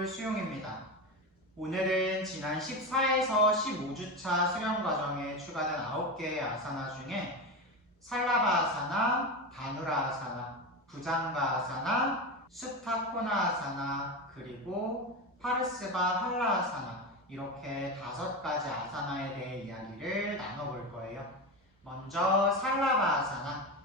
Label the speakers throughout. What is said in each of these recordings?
Speaker 1: 모듈 수용입니다. 오늘은 지난 14에서 15주차 수련 과정에 추가된 9개의 아사나 중에 살라바 아사나, 다누라 아사나, 부장가 아사나, 수타코나 아사나, 그리고 파르스바 할라 아사나 이렇게 다섯 가지 아사나에 대해 이야기를 나눠볼 거예요. 먼저 살라바 아사나.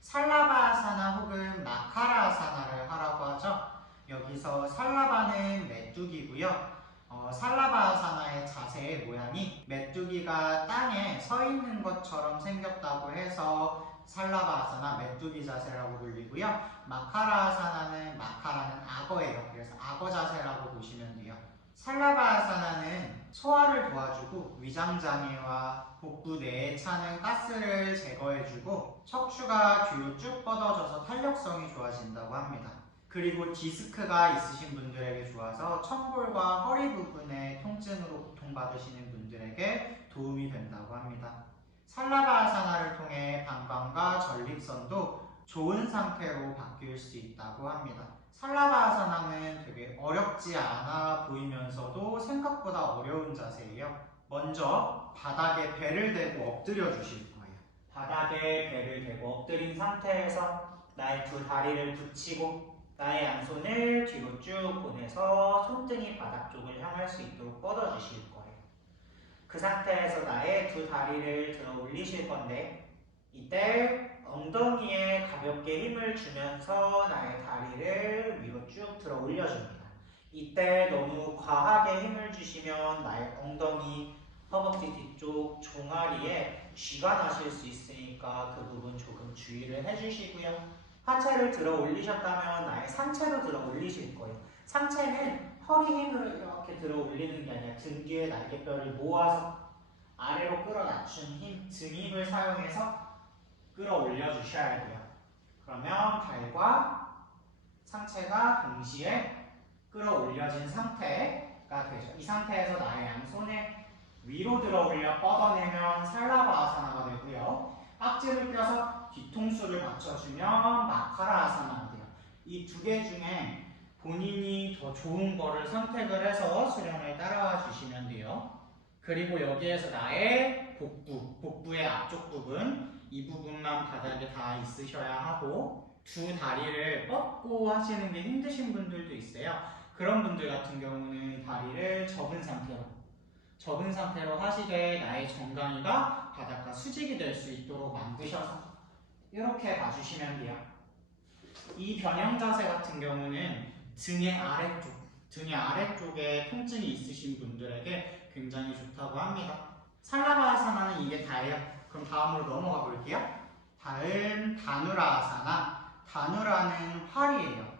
Speaker 1: 살라바 아사나 혹은 마카라 아사나를 하라고 하죠. 여기서 살라바는 메뚜기고요. 어, 살라바 아사나의 자세의 모양이 메뚜기가 땅에 서 있는 것처럼 생겼다고 해서 살라바 아사나 메뚜기 자세라고 불리고요. 마카라 아사나는 마카라는 악어예요. 그래서 악어 자세라고 보시면 돼요. 살라바 아사나는 소화를 도와주고 위장 장애와 복부 내에 차는 가스를 제거해주고 척추가 뒤로 쭉 뻗어져서 탄력성이 좋아진다고 합니다. 그리고 디스크가 있으신 분들에게 좋아서 청골과 허리 부분의 통증으로 고통받으시는 분들에게 도움이 된다고 합니다. 살라바 아사나를 통해 방광과 전립선도 좋은 상태로 바뀔 수 있다고 합니다. 살라바 아사나는 되게 어렵지 않아 보이면서도 생각보다 어려운 자세예요. 먼저 바닥에 배를 대고 엎드려 주실 거예요. 바닥에 배를 대고 엎드린 상태에서 나의 두 다리를 붙이고 나의 양손을 뒤로 쭉 보내서 손등이 바닥 쪽을 향할 수 있도록 뻗어 주실 거예요. 그 상태에서 나의 두 다리를 들어 올리실 건데 이때 엉덩이에 가볍게 힘을 주면서 나의 다리를 위로 쭉 들어 올려줍니다. 이때 너무 과하게 힘을 주시면 나의 엉덩이, 허벅지 뒤쪽 종아리에 쥐가 나실 수 있으니까 그 부분 조금 주의를 해주시고요. 하체를 들어 올리셨다면 나의 상체도 들어 올리실 거예요. 상체는 허리 힘으로 이렇게 들어 올리는 게 아니라 등 뒤에 날개뼈를 모아서 아래로 끌어 낮춘 힘, 등 힘을 사용해서 끌어올려 주셔야 돼요. 그러면 발과 상체가 동시에 끌어올려진 상태가 되죠. 이 상태에서 나의 양손에 위로 들어 올려 뻗어내면 살라바 아사나가 되고요. 깍지를 껴서 뒤통수를 맞춰주면 마카라 아사나가 돼요. 이 두 개 중에 본인이 더 좋은 거를 선택을 해서 수련을 따라와 주시면 돼요. 그리고 여기에서 나의 복부, 복부의 앞쪽 부분, 이 부분만 바닥에 다 있으셔야 하고 두 다리를 뻗고 하시는 게 힘드신 분들도 있어요. 그런 분들 같은 경우는 다리를 접은 상태로 접은 상태로 하시되 나의 정강이가 바닥과 수직이 될 수 있도록 만드셔서 이렇게 봐주시면 돼요. 이 변형 자세 같은 경우는 등의 아래쪽, 등의 아래쪽에 통증이 있으신 분들에게 굉장히 좋다고 합니다. 살라바아사나는 이게 다예요. 그럼 다음으로 넘어가 볼게요. 다음 다누라아사나. 다누라는 팔이에요.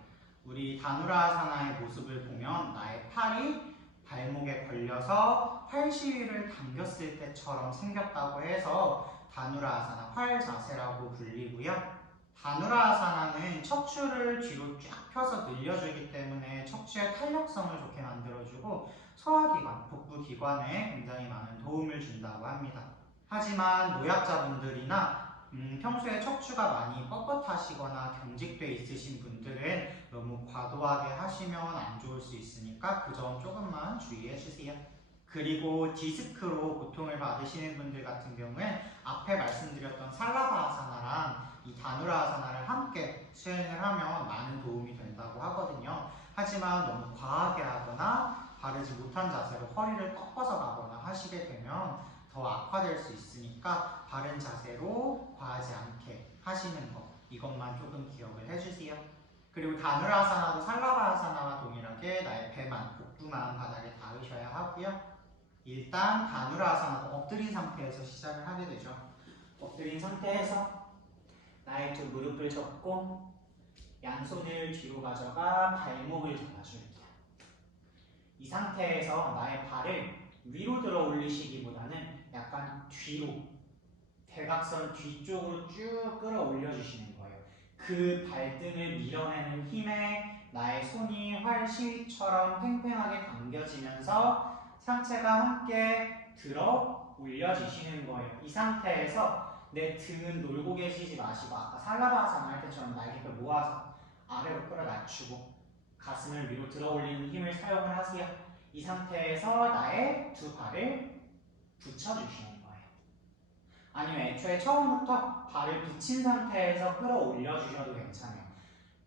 Speaker 1: 우리 다누라아사나의 모습을 보면 나의 팔이 발목에 걸려서 팔 시위를 당겼을 때처럼 생겼다고 해서 다누라아사나 팔 자세라고 불리고요. 다누라아사나는 척추를 뒤로 쫙 펴서 늘려주기 때문에 척추의 탄력성을 좋게 만들어주고 소화기관, 복부기관에 굉장히 많은 도움을 준다고 합니다. 하지만 노약자분들이나 음, 평소에 척추가 많이 뻣뻣하시거나 경직돼 있으신 분들은 너무 과도하게 하시면 안 좋을 수 있으니까 그 점 조금만 주의해 주세요. 그리고 디스크로 고통을 받으시는 분들 같은 경우에 앞에 말씀드렸던 살라바아사나랑 이 다누라아사나를 함께 수행을 하면 많은 도움이 된다고 하거든요. 하지만 너무 과하게 하거나 바르지 못한 자세로 허리를 꺾어서 가거나 하시게 되면 더 악화될 수 있으니까 바른 자세로 과하지 않게 하시는 것 이것만 조금 기억을 해주세요. 그리고 다누라아사나도 살라바아사나와 동일하게 나의 배만 복부만 바닥에 닿으셔야 하고요. 일단 다누라아사나도 엎드린 상태에서 시작을 하게 되죠. 엎드린 상태에서 나의 두 무릎을 접고 양손을 뒤로 가져가 발목을 잡아줄게요. 이 상태에서 나의 발을 위로 들어 올리시기보다는 약간 뒤로 대각선 뒤쪽으로 쭉 끌어 올려 주시는 거예요. 그 발등을 밀어내는 힘에 나의 손이 활 시위처럼 팽팽하게 당겨지면서 상체가 함께 들어 올려주시는 거예요. 이 상태에서 내 등은 놀고 계시지 마시고 아까 살라바아사나 할 때처럼 날개를 모아서 아래로 끌어 낮추고 가슴을 위로 들어 올리는 힘을 사용을 하세요. 이 상태에서 나의 두 발을 붙여주시는. 아니면 애초에 처음부터 발을 붙인 상태에서 끌어올려 주셔도 괜찮아요.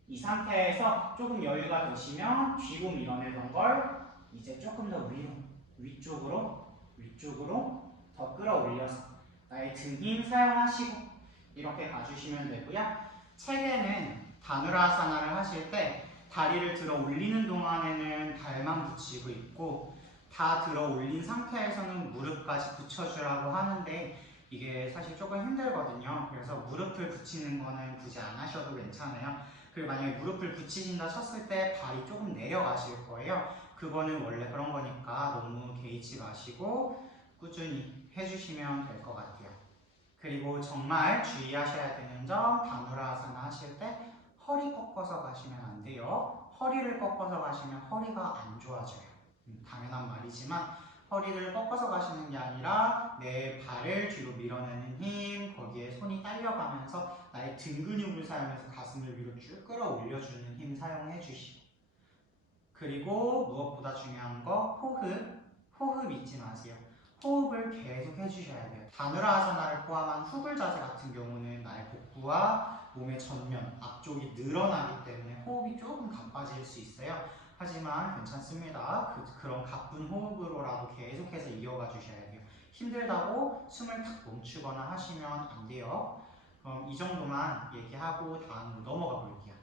Speaker 1: 이 상태에서 조금 여유가 되시면 뒤로 밀어내던 걸 이제 조금 더 위로, 위쪽으로, 위쪽으로 더 끌어올려서 나의 등 힘 사용하시고 이렇게 가주시면 되고요. 책에는 다누라사나를 하실 때 다리를 들어 올리는 동안에는 발만 붙이고 있고 다 들어 올린 상태에서는 무릎까지 붙여주라고 하는데 이게 사실 조금 힘들거든요. 그래서 무릎을 붙이는 거는 굳이 안 하셔도 괜찮아요. 그리고 만약에 무릎을 붙이신다 쳤을 때 발이 조금 내려가실 거예요. 그거는 원래 그런 거니까 너무 개의치 마시고 꾸준히 해주시면 될 것 같아요. 그리고 정말 주의하셔야 되는 점 다누라아사나 하실 때 허리 꺾어서 가시면 안 돼요. 허리를 꺾어서 가시면 허리가 안 좋아져요. 음, 당연한 말이지만 허리를 꺾어서 가시는 게 아니라 내 발을 뒤로 밀어내는 힘, 거기에 손이 딸려가면서 나의 등 근육을 사용해서 가슴을 위로 쭉 끌어올려주는 힘 사용해 주시고 그리고 무엇보다 중요한 거 호흡, 호흡 잊지 마세요. 호흡을 계속 해주셔야 돼요. 다누라아사나를 포함한 후불 자세 같은 경우는 나의 복부와 몸의 전면, 앞쪽이 늘어나기 때문에 호흡이 조금 가빠질 수 있어요. 하지만 괜찮습니다. 그, 그런 가쁜 호흡으로라도 계속해서 이어가 주셔야 돼요. 힘들다고 숨을 탁 멈추거나 하시면 안 돼요. 그럼 이 정도만 얘기하고 다음으로 넘어가 볼게요.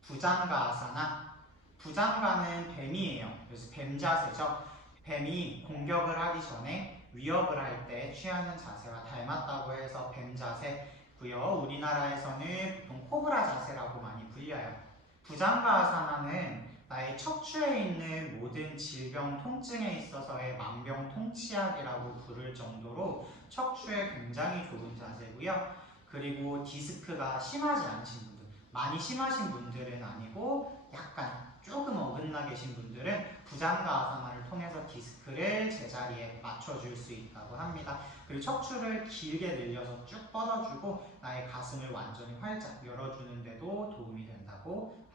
Speaker 1: 부장가 아사나. 부장가는 뱀이에요. 그래서 뱀 자세죠. 뱀이 공격을 하기 전에 위협을 할 때 취하는 자세와 닮았다고 해서 뱀 자세고요. 우리나라에서는 보통 코브라 자세라고 많이 불려요. 부장가 아사나는 나의 척추에 있는 모든 질병 통증에 있어서의 만병통치약이라고 부를 정도로 척추에 굉장히 좋은 자세고요. 그리고 디스크가 심하지 않으신 분들, 많이 심하신 분들은 아니고 약간 조금 어긋나 계신 분들은 부장가 아사나를 통해서 디스크를 제자리에 맞춰줄 수 있다고 합니다. 그리고 척추를 길게 늘려서 쭉 뻗어주고 나의 가슴을 완전히 활짝 열어주는데도 도움이 된다고.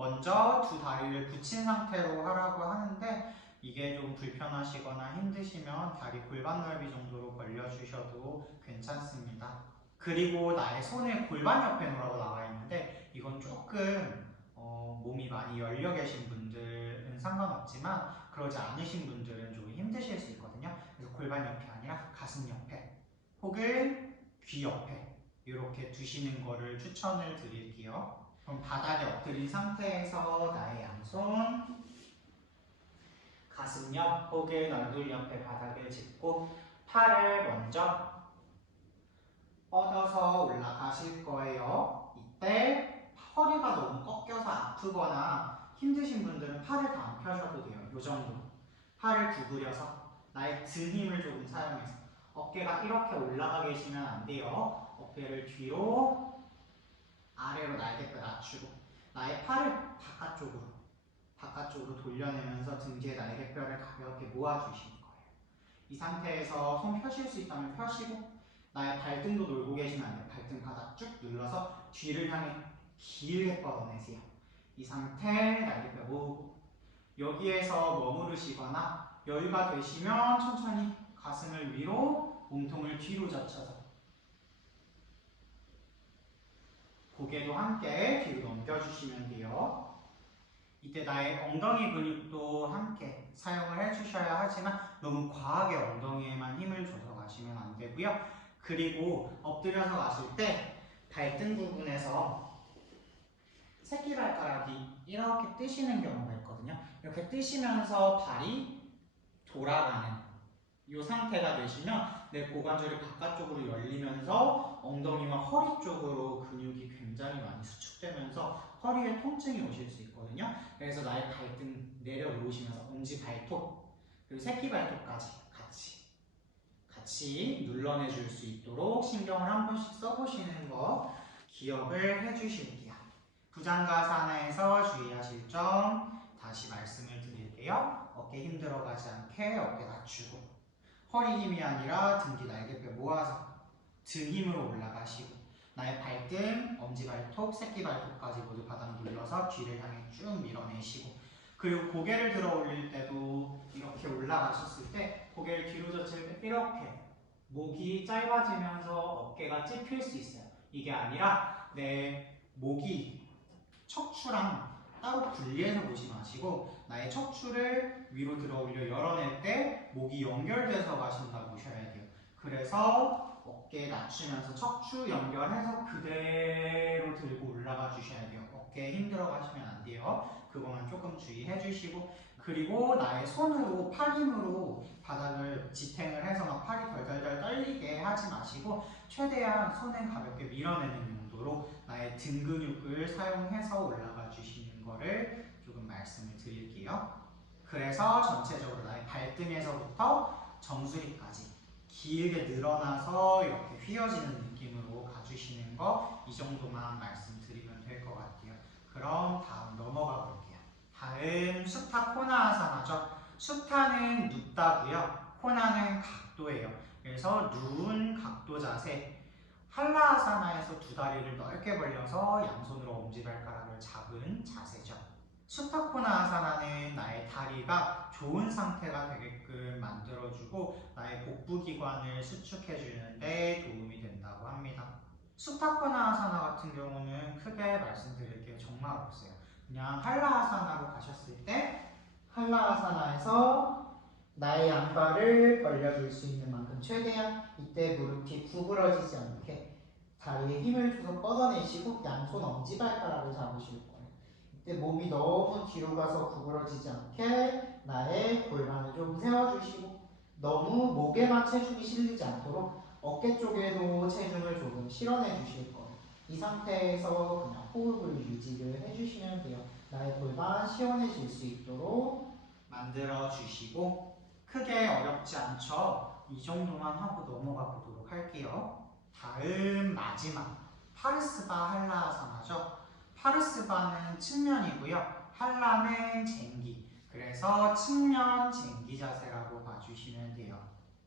Speaker 1: 먼저 두 다리를 붙인 상태로 하라고 하는데 이게 좀 불편하시거나 힘드시면 다리 골반 넓이 정도로 벌려주셔도 괜찮습니다. 그리고 나의 손을 골반 옆에 놓으라고 나와 있는데 이건 조금 어, 몸이 많이 열려 계신 분들은 상관없지만 그러지 않으신 분들은 좀 힘드실 수 있거든요. 그래서 골반 옆이 아니라 가슴 옆에 혹은 귀 옆에 이렇게 두시는 거를 추천을 드릴게요. 그럼 바닥에 엎드린 상태에서 나의 양손 가슴 옆 혹은 얼굴 옆에 바닥을 짚고 팔을 먼저 뻗어서 올라가실 거예요. 이때 허리가 너무 꺾여서 아프거나 힘드신 분들은 팔을 다 안 펴셔도 돼요. 이 정도. 팔을 구부려서 나의 등 힘을 조금 사용해서 어깨가 이렇게 올라가 계시면 안 돼요. 어깨를 뒤로 아래로 날개뼈 낮추고 나의 팔을 바깥쪽으로 바깥쪽으로 돌려내면서 등 뒤에 날개뼈를 가볍게 모아주시는 거예요. 이 상태에서 손 펴실 수 있다면 펴시고 나의 발등도 놀고 계시면 안 돼요. 발등 바닥 쭉 눌러서 뒤를 향해 길게 뻗어내세요. 이 상태 날개뼈 모으고 여기에서 머무르시거나 여유가 되시면 천천히 가슴을 위로 몸통을 뒤로 젖혀서 고개도 함께 뒤로 넘겨주시면 돼요. 이때 나의 엉덩이 근육도 함께 사용을 해주셔야 하지만 너무 과하게 엉덩이에만 힘을 줘서 가시면 안 되고요. 그리고 엎드려서 가실 때 발등 부분에서 새끼발가락이 이렇게 뜨시는 경우가 있거든요. 이렇게 뜨시면서 발이 돌아가는 이 상태가 되시면 내 고관절이 바깥쪽으로 열리면서 엉덩이와 허리 쪽으로 근육이 굉장히 많이 수축되면서 허리에 통증이 오실 수 있거든요. 그래서 나의 발등 내려놓으시면서 엄지 발톱 그리고 새끼 발톱까지 같이 같이 눌러내 줄 수 있도록 신경을 한 번씩 써보시는 거 기억을 해주실게요. 부장가산에서 주의하실 점 다시 말씀을 드릴게요. 어깨 힘 들어가지 않게 어깨 낮추고 허리 힘이 아니라 등뒤 날개뼈 모아서 등 힘으로 올라가시고 나의 발등, 엄지발톱, 새끼발톱까지 모두 바닥 눌러서 뒤를 향해 쭉 밀어내시고 그리고 고개를 들어 올릴 때도 이렇게 올라가셨을 때 고개를 뒤로 젖힐 때 이렇게 목이 짧아지면서 어깨가 찝힐 수 있어요. 이게 아니라 내 목이 척추랑 따로 분리해서 보지 마시고 나의 척추를 위로 들어 올려 열어낼 때 목이 연결돼서 가신다 보셔야 돼요. 그래서 어깨 낮추면서 척추 연결해서 그대로 들고 올라가 주셔야 돼요. 어깨에 힘들어 가시면 안 돼요. 그거만 조금 주의해 주시고 그리고 나의 손으로 팔 힘으로 바닥을 지탱을 해서 막 팔이 덜덜덜 떨리게 하지 마시고 최대한 손은 가볍게 밀어내는 용도로 나의 등 근육을 사용해서 올라가 주시는 거를 조금 말씀을 드릴게요. 그래서 전체적으로 나의 발등에서부터 정수리까지 길게 늘어나서 이렇게 휘어지는 느낌으로 가주시는 거 이 정도만 말씀드리면 될 것 같아요. 그럼 다음 넘어가 볼게요. 다음 수타 코나 아사나죠. 수타는 눕다고요. 코나는 각도예요. 그래서 누운 각도 자세. 한라아사나에서 두 다리를 넓게 벌려서 양손으로 엄지발가락을 잡은 자세죠. 수타코나 아사나는 나의 다리가 좋은 상태가 되게끔 만들어주고 나의 복부 기관을 수축해주는데 도움이 된다고 합니다. 수타코나 아사나 같은 경우는 크게 말씀드릴 게 정말 없어요. 그냥 한라아사나로 가셨을 때 한라아사나에서 나의 양발을 벌려줄 수 있는 만큼 최대한 이때 무릎이 구부러지지 않게 다리에 힘을 줘서 뻗어내시고 양손 엄지발가락을 거예요. 이때 몸이 너무 뒤로 가서 구부러지지 않게 나의 골반을 좀 세워주시고 너무 목에만 체중이 실리지 않도록 어깨 쪽에도 체중을 조금 실어내 주실 거예요. 이 상태에서 그냥 호흡을 유지를 해주시면 돼요. 나의 골반 시원해질 수 있도록 만들어 주시고 크게 어렵지 않죠? 이 정도만 하고 넘어가 보도록 할게요. 다음 마지막 파르스바 한라아사나 죠. 파르스바는 측면이고요. 한라는 쟁기. 그래서 측면 쟁기 자세라고 봐주시면 돼요.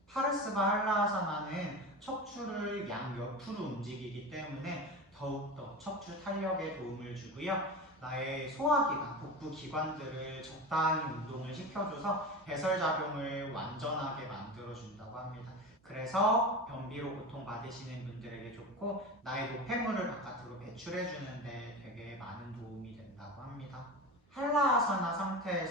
Speaker 1: 파르스바 한라아사나는 척추를 양옆으로 움직이기 때문에 더욱더 척추 탄력에 도움을 주고요. 나의 소화기관, 복부 기관들을 적당히 운동을 시켜줘서 배설작용을 완전하게 만들어준다고 합니다. 그래서 변비로 고통받으시는 분들에게 좋고 나의 노폐물을 바깥으로 배출해주는데 되게 많은 도움이 된다고 합니다. 한라아사나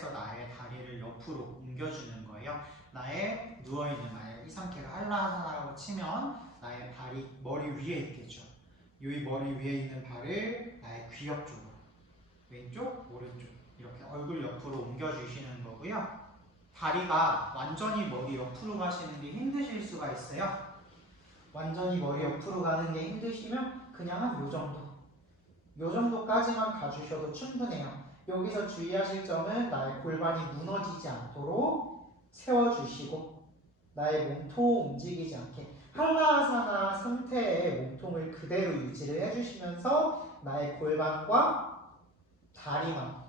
Speaker 1: 상태에서 나의 다리를 옆으로 옮겨주는 거예요. 나의 누워있는 말, 이 상태가 한라아사나라고 치면 나의 발이 머리 위에 있겠죠. 이 머리 위에 있는 발을 나의 귀 옆 쪽으로 왼쪽, 오른쪽 이렇게 얼굴 옆으로 옮겨주시는 거고요. 다리가 완전히 머리 옆으로 가시는 게 힘드실 수가 있어요. 완전히 머리 옆으로 가는 게 힘드시면 그냥 한 요 정도. 요 정도까지만 가주셔도 충분해요. 여기서 주의하실 점은 나의 골반이 무너지지 않도록 세워주시고 나의 몸통 움직이지 않게 한라아사나 상태의 몸통을 그대로 유지를 해주시면서 나의 골반과 다리만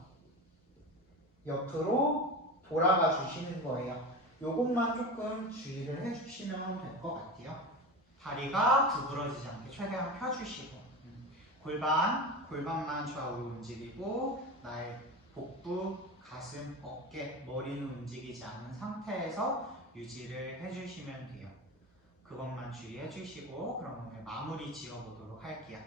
Speaker 1: 옆으로 돌아가 주시는 거예요. 요것만 조금 주의를 해주시면 될 것 같아요. 다리가 구부러지지 않게 최대한 펴주시고 음. 골반, 골반만 좌우로 움직이고 나의 복부, 가슴, 어깨, 머리는 움직이지 않은 상태에서 유지를 해주시면 돼요. 그것만 주의해 주시고 그럼 오늘 마무리 지어보도록 할게요.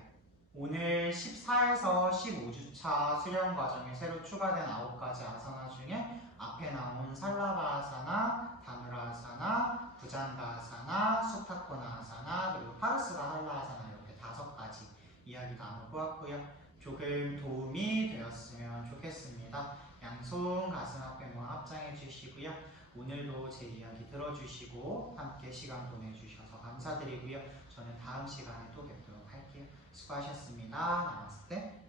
Speaker 1: 오늘 14에서 15주차 수련 과정에 새로 추가된 9가지 아사나 중에 앞에 나온 살라바아사나, 다누라아사나, 부잔가아사나, 수타코나아사나, 그리고 파르스바 할라아사나 이렇게 다섯 가지 이야기 나눠보았고요. 조금 도움이 되었으면 좋겠습니다. 양손 가슴 앞에 모아 합장해 주시고요. 오늘도 제 이야기 들어주시고 함께 시간 보내주셔서 감사드리고요. 저는 다음 시간에 또 뵙도록 할게요. 수고하셨습니다. 나마스테.